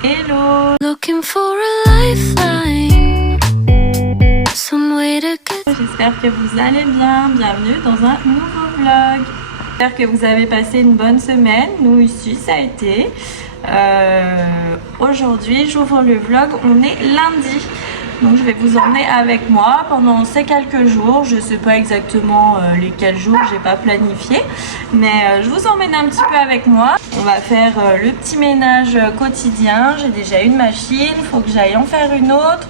Hello. Looking for a lifeline, some way to get. J'espère que vous allez bien. Bienvenue dans un nouveau vlog. J'espère que vous avez passé une bonne semaine. Nous ici, ça a été. Aujourd'hui, j'ouvre le vlog. On est lundi. Donc je vais vous emmener avec moi pendant ces quelques jours. Je sais pas exactement lesquels jours, j'ai pas planifié, mais je vous emmène un petit peu avec moi. On va faire le petit ménage quotidien. J'ai déjà une machine, faut que j'aille en faire une autre.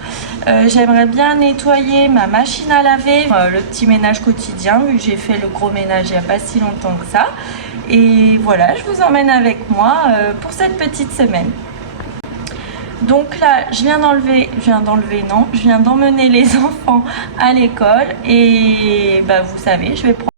J'aimerais bien nettoyer ma machine à laver, le petit ménage quotidien vu que j'ai fait le gros ménage il n'y a pas si longtemps que ça. Et voilà, je vous emmène avec moi pour cette petite semaine. Donc là, je viens d'emmener les enfants à l'école et bah, vous savez, je vais prendre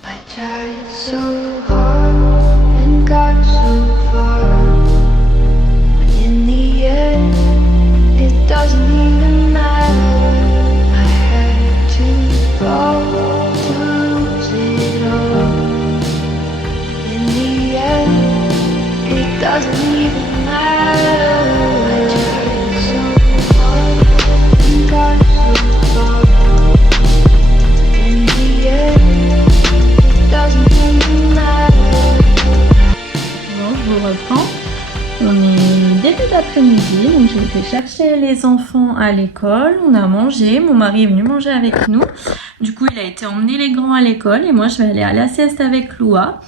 I tried so hard and got so far. doesn't even matter. So hard, you got so far. In the end, it doesn't even matter. Bon, je vous reprends. On est début d'après-midi, donc j'ai été chercher les enfants à l'école, on a mangé, mon mari est venu manger avec nous. Du coup, il a été emmener les grands à l'école et moi je vais aller à la sieste avec Loua.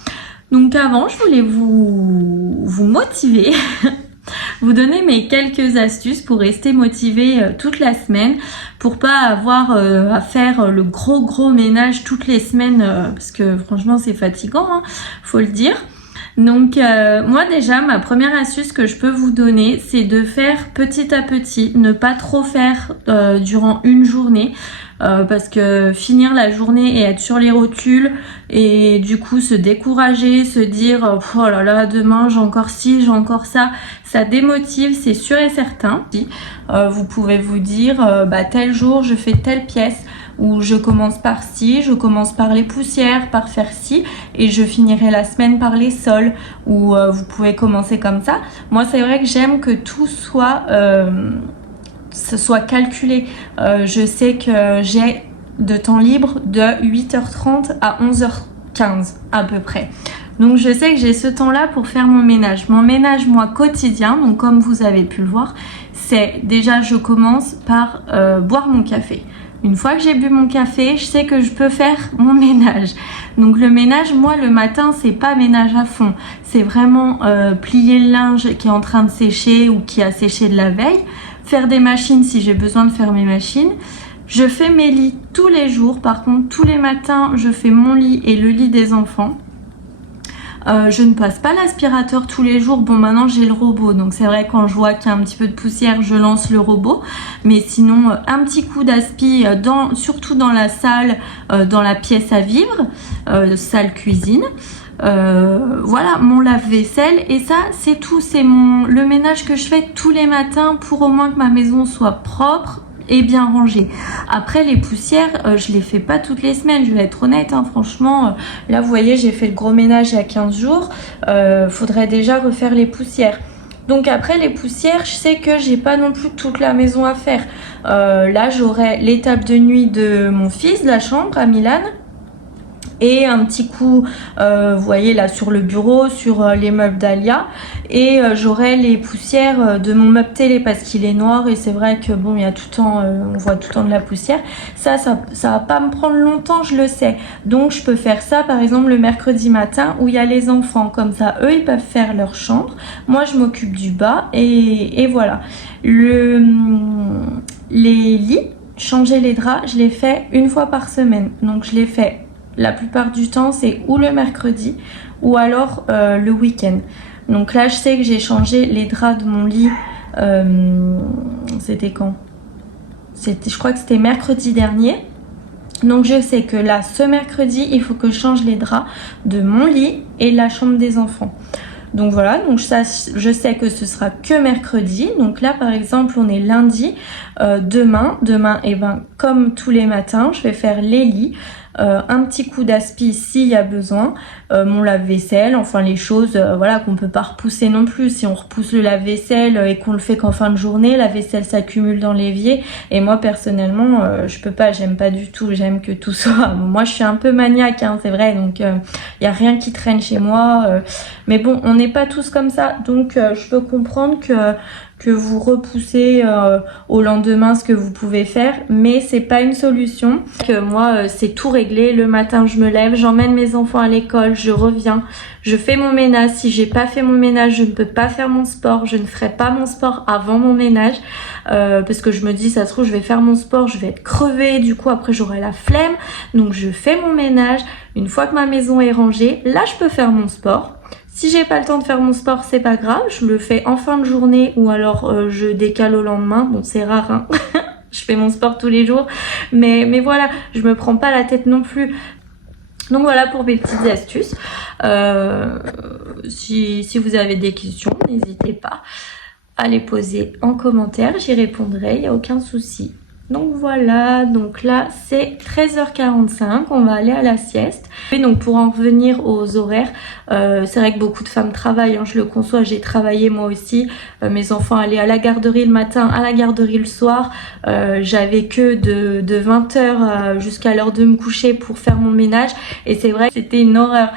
Donc avant, je voulais vous motiver, vous donner mes quelques astuces pour rester motivé toute la semaine, pour pas avoir à faire le gros ménage toutes les semaines, parce que franchement c'est fatigant, hein, faut le dire. Donc moi déjà ma première astuce que je peux vous donner, c'est de faire petit à petit, ne pas trop faire durant une journée, parce que finir la journée et être sur les rotules et du coup se décourager, se dire oh là là demain j'ai encore ci, j'ai encore ça, ça démotive, c'est sûr et certain. Vous pouvez vous dire bah tel jour je fais telle pièce, où je commence par ci, je commence par les poussières, par faire ci, et je finirai la semaine par les sols, ou vous pouvez commencer comme ça. Moi, c'est vrai que j'aime que tout soit, ce soit calculé. Je sais que j'ai de temps libre de 8h30 à 11h15 à peu près. Donc je sais que j'ai ce temps-là pour faire mon ménage. Mon ménage, moi, quotidien, donc comme vous avez pu le voir, c'est déjà je commence par boire mon café. Une fois que j'ai bu mon café, je sais que je peux faire mon ménage. Donc le ménage, moi le matin, c'est pas ménage à fond. C'est vraiment plier le linge qui est en train de sécher ou qui a séché de la veille. Faire des machines si j'ai besoin de faire mes machines. Je fais mes lits tous les jours. Par contre, tous les matins, je fais mon lit et le lit des enfants. Je ne passe pas l'aspirateur tous les jours. Bon, maintenant j'ai le robot, donc c'est vrai quand je vois qu'il y a un petit peu de poussière, je lance le robot. Mais sinon, un petit coup d'aspi, surtout dans la salle, dans la pièce à vivre, salle cuisine. Voilà, mon lave-vaisselle et ça c'est tout. C'est le ménage que je fais tous les matins pour au moins que ma maison soit propre et bien rangé. Après les poussières, je les fais pas toutes les semaines, je vais être honnête, hein, franchement, là vous voyez j'ai fait le gros ménage il y a 15 jours, faudrait déjà refaire les poussières. Donc après les poussières, je sais que j'ai pas non plus toute la maison à faire. Là j'aurai l'étape de nuit de mon fils, de la chambre à Milan. Et un petit coup, vous voyez là sur le bureau, sur les meubles d'Alia. Et j'aurai les poussières de mon meuble télé parce qu'il est noir et c'est vrai que bon, il y a tout le temps, on voit tout le temps de la poussière. Ça va pas me prendre longtemps, je le sais. Donc je peux faire ça par exemple le mercredi matin où il y a les enfants. Comme ça, eux ils peuvent faire leur chambre. Moi je m'occupe du bas et voilà. Les lits, changer les draps, je les fais une fois par semaine. Donc je les fais. La plupart du temps, c'est ou le mercredi ou alors le week-end. Donc là, je sais que j'ai changé les draps de mon lit. C'était quand? Je crois que c'était mercredi dernier. Donc je sais que là, ce mercredi, il faut que je change les draps de mon lit et de la chambre des enfants. Donc voilà, donc ça, je sais que ce sera que mercredi. Donc là, par exemple, on est lundi. Demain, et ben, comme tous les matins, je vais faire les lits. Un petit coup d'aspi s'il y a besoin, mon lave-vaisselle, enfin les choses voilà qu'on peut pas repousser non plus. Si on repousse le lave-vaisselle et qu'on le fait qu'en fin de journée, la vaisselle s'accumule dans l'évier et moi personnellement je peux pas, j'aime pas du tout, j'aime que tout soit, moi je suis un peu maniaque hein, c'est vrai, donc y a rien qui traîne chez moi, mais bon on n'est pas tous comme ça, donc je peux comprendre que vous repoussez au lendemain ce que vous pouvez faire, mais c'est pas une solution. Que moi c'est tout réglé, le matin je me lève, j'emmène mes enfants à l'école, je reviens, je fais mon ménage. Si j'ai pas fait mon ménage, je ne peux pas faire mon sport, je ne ferai pas mon sport avant mon ménage, parce que je me dis ça se trouve je vais faire mon sport, je vais être crevée, du coup après j'aurai la flemme, donc je fais mon ménage. Une fois que ma maison est rangée, là je peux faire mon sport. Si j'ai pas le temps de faire mon sport, c'est pas grave, je le fais en fin de journée ou alors je décale au lendemain. Bon, c'est rare, hein. Je fais mon sport tous les jours, mais voilà, je me prends pas la tête non plus. Donc voilà pour mes petites astuces. Si vous avez des questions, n'hésitez pas à les poser en commentaire, j'y répondrai, il n'y a aucun souci. Donc voilà, donc là c'est 13h45, on va aller à la sieste. Et donc pour en revenir aux horaires, c'est vrai que beaucoup de femmes travaillent, hein, je le conçois, j'ai travaillé moi aussi. Mes enfants allaient à la garderie le matin, à la garderie le soir. J'avais que de 20h jusqu'à l'heure de me coucher pour faire mon ménage. Et c'est vrai que c'était une horreur.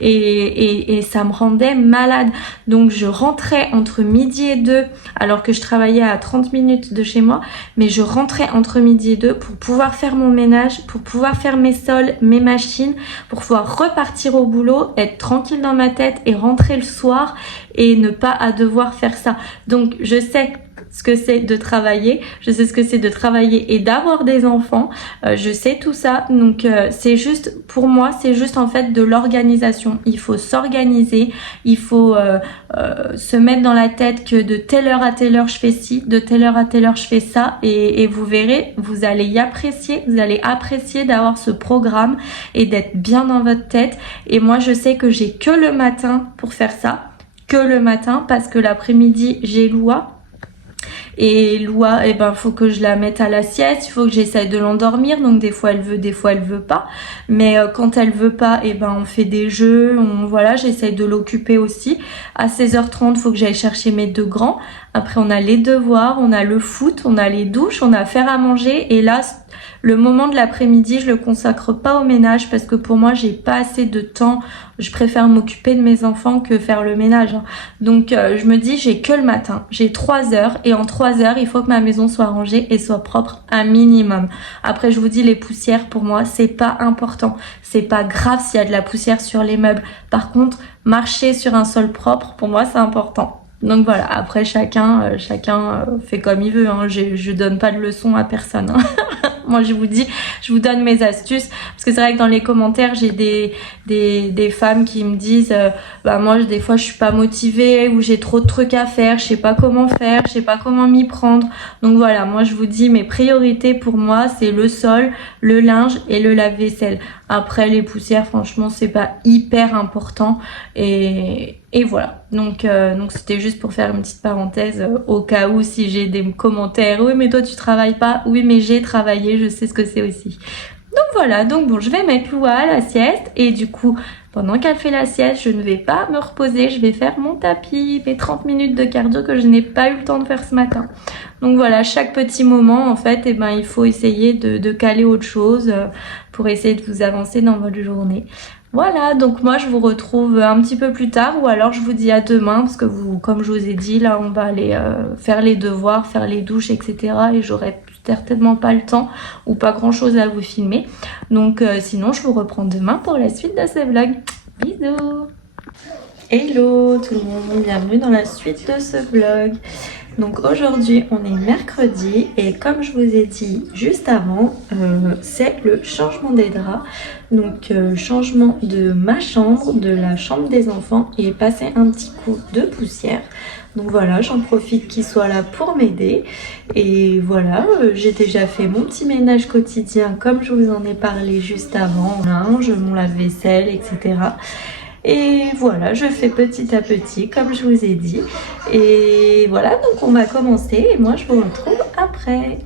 Et ça me rendait malade. Donc je rentrais entre midi et 2, alors que je travaillais à 30 minutes de chez moi. Mais je rentrais entre midi et 2 pour pouvoir faire mon ménage, pour pouvoir faire mes sols, mes machines, pour pouvoir repartir au boulot, être tranquille dans ma tête et rentrer le soir et ne pas à devoir faire ça. Donc je sais ce que c'est de travailler, je sais ce que c'est de travailler et d'avoir des enfants, je sais tout ça. Donc c'est juste, pour moi c'est juste en fait de l'organisation. Il faut s'organiser, il faut se mettre dans la tête que de telle heure à telle heure je fais ci, de telle heure à telle heure je fais ça, et vous verrez, vous allez y apprécier, vous allez apprécier d'avoir ce programme et d'être bien dans votre tête. Et moi je sais que j'ai que le matin pour faire ça, que le matin, parce que l'après-midi j'ai Loua. Et Loua, eh ben, faut que je la mette à la sieste, il faut que j'essaye de l'endormir, donc des fois elle veut, des fois elle veut pas. Mais quand elle veut pas, eh ben, on fait des jeux, voilà, j'essaye de l'occuper aussi. À 16h30, faut que j'aille chercher mes 2 grands. Après, on a les devoirs, on a le foot, on a les douches, on a à faire à manger. Et là, le moment de l'après-midi, je le consacre pas au ménage parce que pour moi, j'ai pas assez de temps. Je préfère m'occuper de mes enfants que faire le ménage. Donc, je me dis, j'ai que le matin. J'ai 3 heures et en 3 heures, il faut que ma maison soit rangée et soit propre un minimum. Après, je vous dis, les poussières, pour moi, c'est pas important. C'est pas grave s'il y a de la poussière sur les meubles. Par contre, marcher sur un sol propre, pour moi, c'est important. Donc voilà, après chacun fait comme il veut, hein. Je donne pas de leçons à personne, hein. Moi je vous dis, je vous donne mes astuces, parce que c'est vrai que dans les commentaires j'ai des femmes qui me disent bah moi des fois je suis pas motivée, ou j'ai trop de trucs à faire, je sais pas comment faire, je sais pas comment m'y prendre. Donc voilà, moi je vous dis, mes priorités pour moi c'est le sol, le linge et le lave-vaisselle. Après les poussières, franchement c'est pas hyper important, et voilà. Donc c'était juste pour faire une petite parenthèse au cas où, si j'ai des commentaires, oui mais toi tu travailles pas, oui mais j'ai travaillé, je sais ce que c'est aussi. Donc voilà, donc bon, je vais mettre Loua à la sieste, et du coup pendant qu'elle fait la sieste, je ne vais pas me reposer, je vais faire mon tapis, mes 30 minutes de cardio que je n'ai pas eu le temps de faire ce matin. Donc voilà, chaque petit moment en fait, eh ben, il faut essayer de caler autre chose pour essayer de vous avancer dans votre journée. Voilà, donc moi je vous retrouve un petit peu plus tard, ou alors je vous dis à demain, parce que comme je vous ai dit, là on va aller faire les devoirs, faire les douches, etc. Et j'aurai certainement pas le temps ou pas grand chose à vous filmer. Donc sinon je vous reprends demain pour la suite de ce vlog. Bisous! Hello tout le monde, bienvenue dans la suite de ce vlog. Donc aujourd'hui on est mercredi, et comme je vous ai dit juste avant, c'est le changement des draps. Donc changement de ma chambre, de la chambre des enfants, et passer un petit coup de poussière. Donc voilà, j'en profite qu'il soit là pour m'aider. Et voilà, j'ai déjà fait mon petit ménage quotidien comme je vous en ai parlé juste avant. Linge, mon lave-vaisselle, etc. Et voilà, je fais petit à petit comme je vous ai dit. Et voilà, donc on va commencer et moi je vous retrouve après.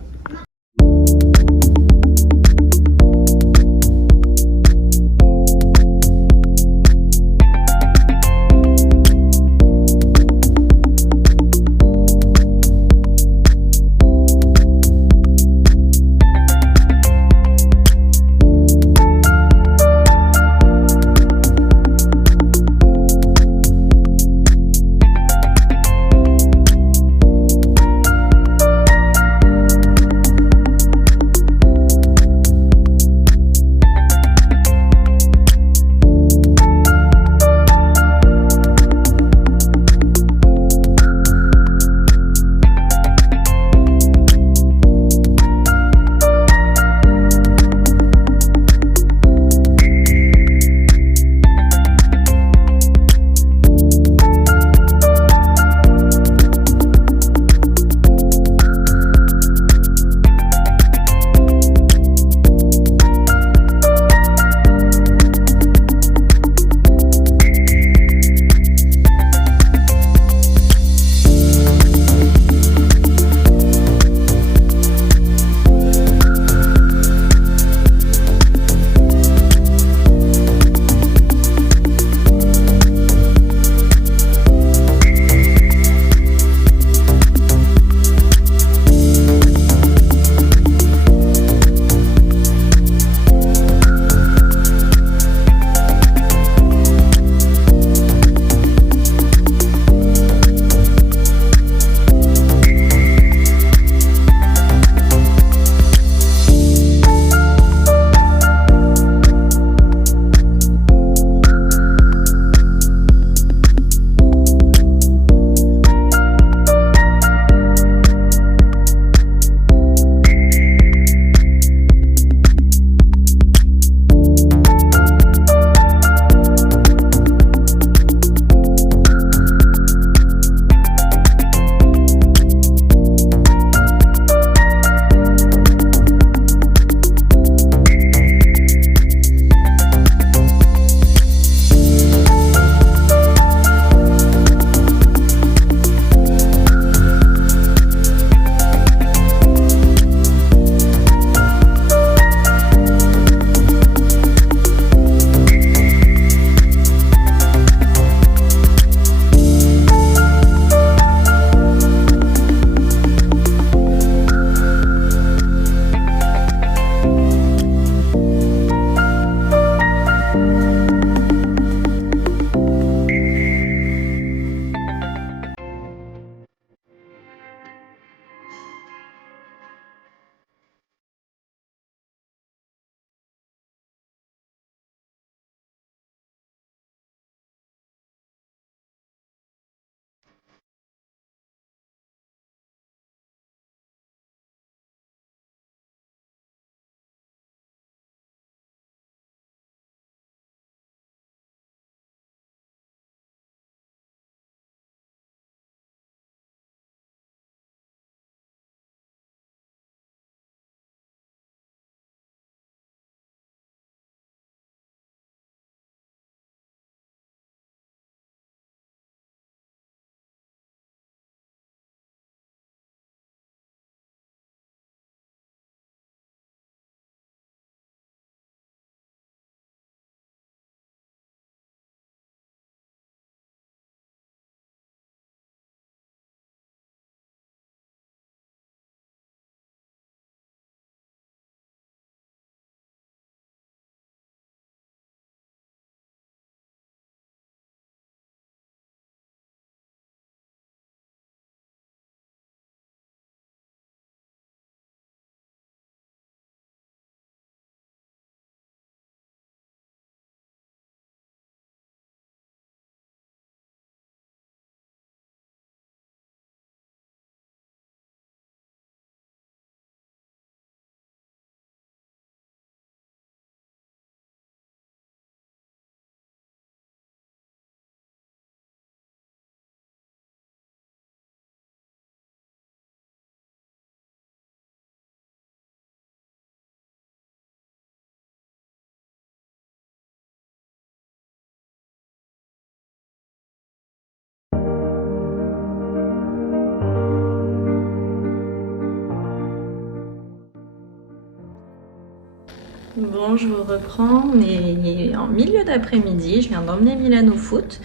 Bon, je vous reprends, on est en milieu d'après-midi, je viens d'emmener Milan au foot.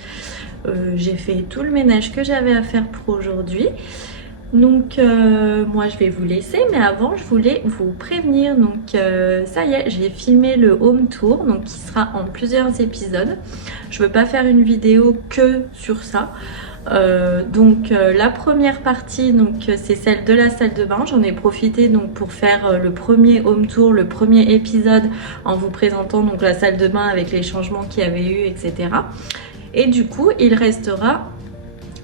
J'ai fait tout le ménage que j'avais à faire pour aujourd'hui. Donc moi je vais vous laisser, mais avant je voulais vous prévenir. Donc ça y est, j'ai filmé le home tour, donc qui sera en plusieurs épisodes. Je veux pas faire une vidéo que sur ça. La première partie, donc c'est celle de la salle de bain. J'en ai profité donc pour faire le premier home tour, le premier épisode, en vous présentant donc la salle de bain avec les changements qu'il y avait eu, etc. Et du coup il restera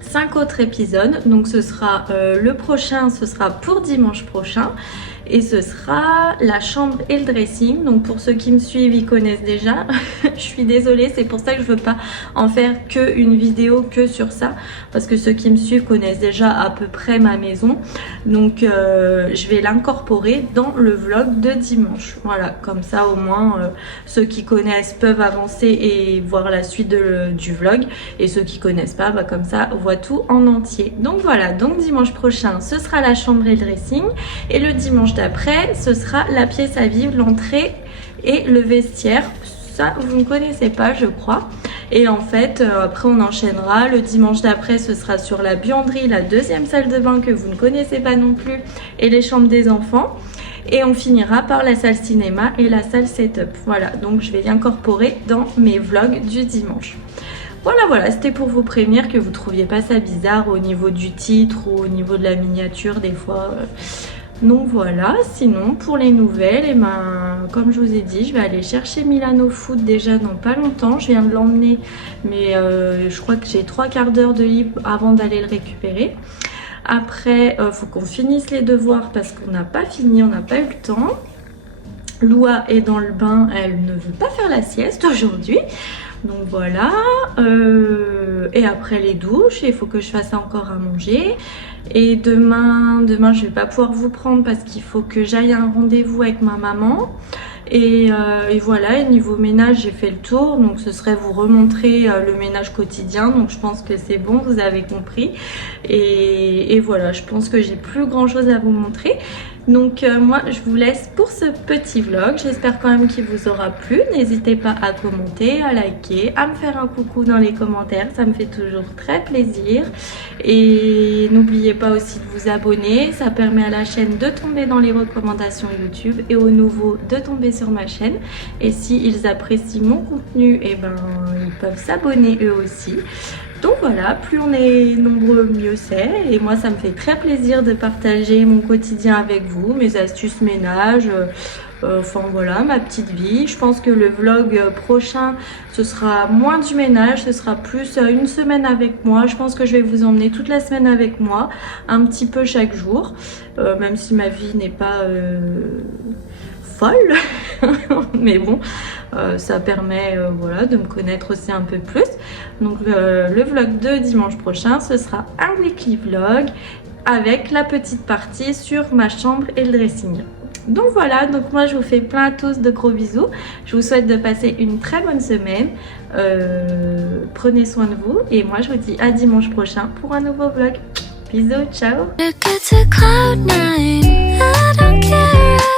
5 autres épisodes, donc ce sera le prochain, ce sera pour dimanche prochain, et ce sera la chambre et le dressing. Donc pour ceux qui me suivent, ils connaissent déjà. Je suis désolée, c'est pour ça que je veux pas en faire que une vidéo que sur ça, parce que ceux qui me suivent connaissent déjà à peu près ma maison. Donc je vais l'incorporer dans le vlog de dimanche. Voilà, comme ça au moins ceux qui connaissent peuvent avancer et voir la suite du vlog, et ceux qui connaissent pas, bah, comme ça voient tout en entier. Donc voilà, donc dimanche prochain ce sera la chambre et le dressing, et le dimanche d'après ce sera la pièce à vivre, l'entrée et le vestiaire. Ça vous ne connaissez pas, je crois. Et en fait après on enchaînera. Le dimanche d'après ce sera sur la buanderie, la deuxième salle de bain que vous ne connaissez pas non plus, et les chambres des enfants. Et on finira par la salle cinéma et la salle setup. Voilà, donc je vais l'incorporer dans mes vlogs du dimanche. Voilà, c'était pour vous prévenir que vous ne trouviez pas ça bizarre au niveau du titre ou au niveau de la miniature des fois. Donc voilà, sinon pour les nouvelles, et ben, comme je vous ai dit, je vais aller chercher Milan au foot déjà dans pas longtemps. Je viens de l'emmener, mais je crois que j'ai 3/4 d'heure de libre avant d'aller le récupérer. Après, faut qu'on finisse les devoirs parce qu'on n'a pas fini, on n'a pas eu le temps. Loua est dans le bain, elle ne veut pas faire la sieste aujourd'hui. Donc voilà, et après les douches, il faut que je fasse encore à manger. Et demain je vais pas pouvoir vous prendre parce qu'il faut que j'aille à un rendez-vous avec ma maman. Et voilà, et niveau ménage j'ai fait le tour, donc ce serait vous remontrer le ménage quotidien. Donc je pense que c'est bon, vous avez compris. Et voilà, je pense que j'ai plus grand chose à vous montrer. Donc moi je vous laisse pour ce petit vlog. J'espère quand même qu'il vous aura plu. N'hésitez pas à commenter, à liker, à me faire un coucou dans les commentaires, ça me fait toujours très plaisir. Et n'oubliez pas aussi de vous abonner, ça permet à la chaîne de tomber dans les recommandations YouTube et aux nouveaux de tomber sur ma chaîne. Et s'ils apprécient mon contenu, et ben ils peuvent s'abonner eux aussi. Donc voilà, plus on est nombreux, mieux c'est. Et moi, ça me fait très plaisir de partager mon quotidien avec vous, mes astuces ménage, enfin voilà, ma petite vie. Je pense que le vlog prochain, ce sera moins du ménage, ce sera plus une semaine avec moi. Je pense que je vais vous emmener toute la semaine avec moi, un petit peu chaque jour, même si ma vie n'est pas folle. Mais bon, ça permet voilà, de me connaître aussi un peu plus. Donc le vlog de dimanche prochain, ce sera un weekly vlog avec la petite partie sur ma chambre et le dressing. Donc voilà, donc moi je vous fais plein à tous de gros bisous. Je vous souhaite de passer une très bonne semaine. Prenez soin de vous et moi je vous dis à dimanche prochain pour un nouveau vlog. Bisous, ciao. Look at the cloud nine, I don't care.